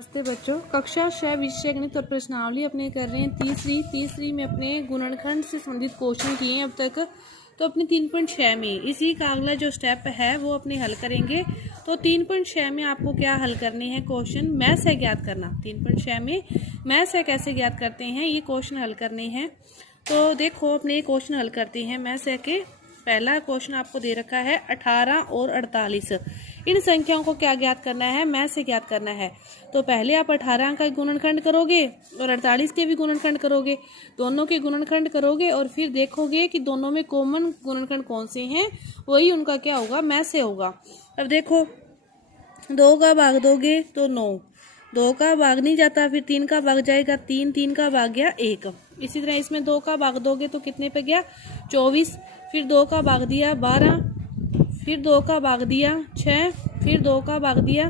नमस्ते बच्चों, कक्षा 6 विषय गणित और प्रश्नावली अपने कर रहे हैं तीसरी में अपने गुणनखंड से संबंधित क्वेश्चन किए हैं अब तक। तो अपने 3.6 में इसी का अगला जो स्टेप है वो अपने हल करेंगे। तो 3.6 में आपको क्या हल करने हैं क्वेश्चन, मैथ्स है ज्ञात करना। 3.6 में मैथ्स है कैसे ज्ञात करते हैं ये क्वेश्चन हल करने हैं। तो देखो अपने ये क्वेश्चन हल करते हैं मैथ्स है के। पहला क्वेश्चन आपको दे रखा है 18 और 48। इन संख्याओं को क्या ज्ञात करना है, मैथ्स से ज्ञात करना है। तो पहले आप 18 का गुणनखंड करोगे और 48 के भी गुणनखंड करोगे, दोनों के गुणनखंड करोगे और फिर देखोगे कि दोनों में कॉमन गुणनखंड कौन से हैं, वही उनका क्या होगा, मैथ्स से होगा। अब देखो 2 का भाग दोगे तो 9, 2 का भाग नहीं जाता, फिर 3 का भाग जाएगा 3, 3 का भाग गया 1। इसी तरह इसमें 2 का भाग दोगे तो कितने पे गया 24, फिर 2 का भाग दिया 12, फिर 2 का भाग दिया 6, फिर 2 का भाग दिया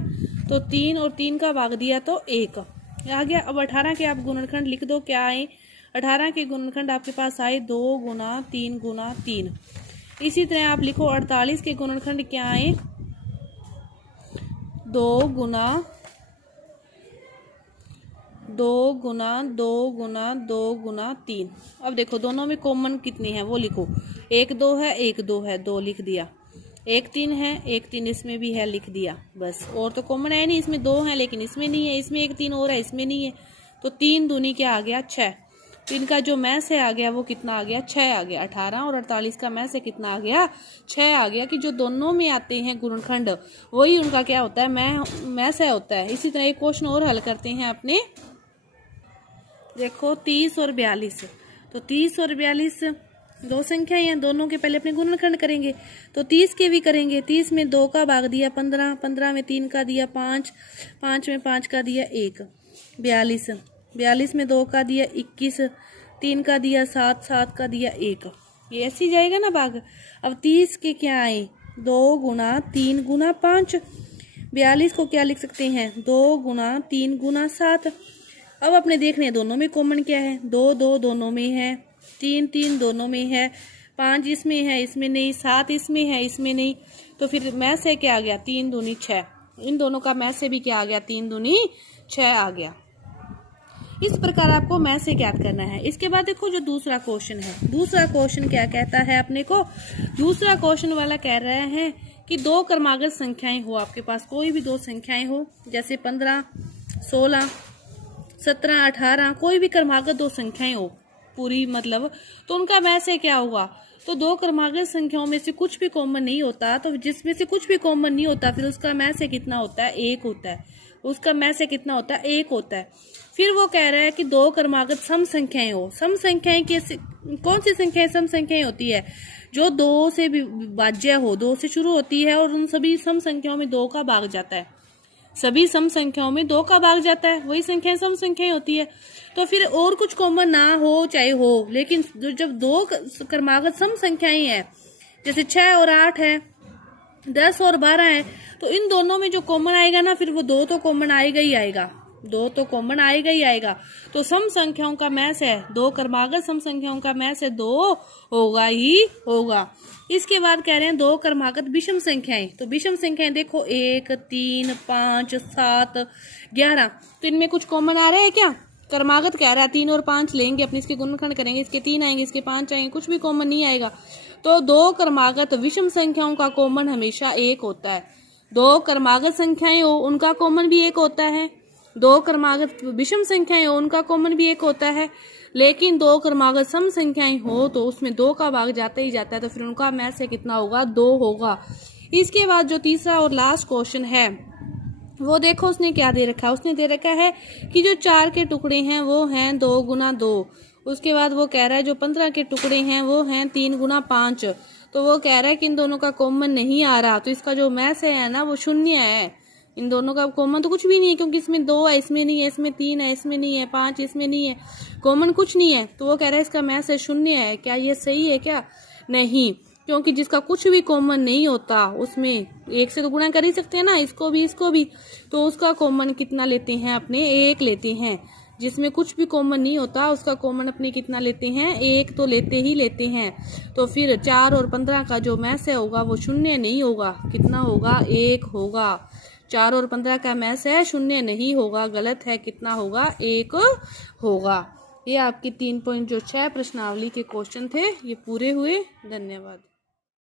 तो 3 और 3 का भाग दिया तो 1 आ गया। अब 18 के आप गुणनखंड लिख दो, क्या आए 18 के गुणनखंड आपके पास आए 2 गुना 3 गुना 3। इसी तरह आप लिखो 48 के गुणनखंड क्या आए 2 गुना 2 गुना 2 गुना 2 गुना 3। अब देखो दोनों में कॉमन कितने हैं वो लिखो, 1 2 है 1 2 है 2 लिख दिया, 1 3 है 1 3 इसमें भी है लिख दिया बस। और तो कॉमन है नहीं, इसमें 2 है लेकिन इसमें नहीं है, इसमें 1 3 और है इसमें नहीं है। तो 3 दूनी क्या आ गया 6। तो इनका जो मैथ्स है आ गया वो कितना आ गया 6 आ गया। 18 और 48 का मैथ्स है कितना आ गया 6 आ गया। कि जो दोनों में आते हैं गुणनखंड वही उनका क्या होता है, मैथ्स है होता है। इसी तरह एक क्वेश्चन और हल करते हैं अपने। देखो 30 और 42। तो 30 और 42 दो संख्याएं हैं, दोनों के पहले अपने गुणनखंड करेंगे। तो 30 के भी करेंगे। 30 में 2 का भाग दिया 15, 15 में 3 का दिया 5, 5 में 5 का दिया 1। 42, 42 में 2 का दिया 21, 3 का दिया 7, 7 का दिया 1। ये ऐसे ही जाएगा ना भाग। अब 30 के क्या आए 2 गुना 3 गुना 5। 42 को क्या लिख सकते हैं 2 गुना 3 गुना 7। अब अपने देखने हैं दोनों में कॉमन क्या है, 2 2 दोनों में है, 3 3 दोनों में है, 5 इसमें है इसमें नहीं, 7 इसमें है इसमें नहीं। तो फिर मैथ्स से क्या आ गया 3 दूनी 6। इन दोनों का मैथ्स से भी क्या आ गया 3 दूनी 6 आ गया। इस प्रकार आपको मैथ्स से ज्ञात करना है। इसके बाद देखो जो दूसरा क्वेश्चन है, दूसरा क्वेश्चन क्या कहता है अपने को। दूसरा क्वेश्चन वाला कह रहे हैं कि 2 क्रमागत संख्याएं हो आपके पास, कोई भी 2 संख्याएं हो, जैसे 15 16 17 18, कोई भी क्रमागत 2 संख्याएं हो पूरी मतलब, तो उनका मैथ्स से क्या होगा। तो 2 क्रमागत संख्याओं में से कुछ भी कॉमन नहीं होता, तो जिसमें से कुछ भी कॉमन नहीं होता फिर उसका मैथ्स से कितना होता है 1 होता है। उसका मैथ्स से कितना होता है 1 होता है। फिर वो कह रहा है कि 2 क्रमागत सम संख्याएं हो। सम संख्याएं कौन सी संख्याएं सम संख्याएं होती है, जो 2 से विभाज्य हो, 2 से शुरू होती है और उन सभी सम संख्याओं में 2 का भाग जाता है। सभी सम संख्याओं में 2 का भाग जाता है, वही संख्याएं सम संख्याएं होती है। तो फिर और कुछ कॉमन ना हो चाहे हो, लेकिन जब 2 क्रमागत सम संख्याएं हैं, जैसे 6 और 8 है, 10 और 12 है, तो इन दोनों में जो कॉमन आएगा ना फिर वो 2 तो कॉमन आएगा ही आएगा, 2 तो कॉमन आएगा ही आएगा। तो सम संख्याओं का मैथ्स है 2 क्रमागत सम संख्याओं का मैथ्स है 2 होगा ही होगा। इसके बाद कह रहे हैं 2 क्रमागत विषम संख्याएं। तो विषम संख्याएं देखो 1 3 5 7 11। तो इनमें कुछ कॉमन आ रहा है क्या, क्रमागत कह रहा है 3 और 5 लेंगे अपने, इसके गुणनखंड करेंगे, इसके 3 आएंगे इसके 5 आएंगे, कुछ भी कॉमन नहीं आएगा। तो 2 क्रमागत विषम संख्याओं का कॉमन हमेशा 1 होता है। 2 क्रमागत संख्याएं हो उनका कॉमन भी 1 होता है, 2 क्रमागत विषम संख्याएं हो उनका कॉमन भी 1 होता है। लेकिन 2 क्रमागत सम संख्याएं हो तो उसमें 2 का भाग जाता ही जाता है, तो फिर उनका मैथ्स से कितना होगा 2 होगा। इसके बाद जो तीसरा और लास्ट क्वेश्चन है वो देखो उसने क्या दे रखा है। उसने दे रखा है कि जो 4 के टुकड़े हैं वो हैं 2 गुना 2। उसके बाद वो कह रहा है जो 15 के टुकड़े हैं वो हैं 3 गुना 5। तो वो कह रहा है कि इन दोनों का कॉमन नहीं आ रहा, तो इसका जो मैथ्स है ना वो 0 है। इन दोनों का कॉमन तो कुछ भी नहीं है, क्योंकि इसमें 2 है इसमें नहीं है, इसमें 3 है इसमें नहीं है, 5 इसमें नहीं है, कॉमन कुछ नहीं है। तो वो कह रहा है इसका मैथ्स है 0 है। क्या ये सही है क्या, नहीं, क्योंकि जिसका कुछ भी कॉमन नहीं होता उसमें 1 से तो गुणा कर ही सकते हैं ना, इसको भी इसको भी, तो उसका कॉमन कितना लेते हैं अपने 1 लेते हैं। जिसमें कुछ भी कॉमन नहीं होता उसका कॉमन अपने कितना लेते हैं 1 तो लेते ही लेते हैं। तो फिर 4 और 15 का जो मैथ्स है होगा वो 0 नहीं होगा, कितना होगा 1 होगा। 4 और 15 का मैच है, 0 नहीं होगा, गलत है। कितना होगा? 1 होगा। ये आपके 3.6 प्रश्नावली के क्वेश्चन थे, ये पूरे हुए। धन्यवाद।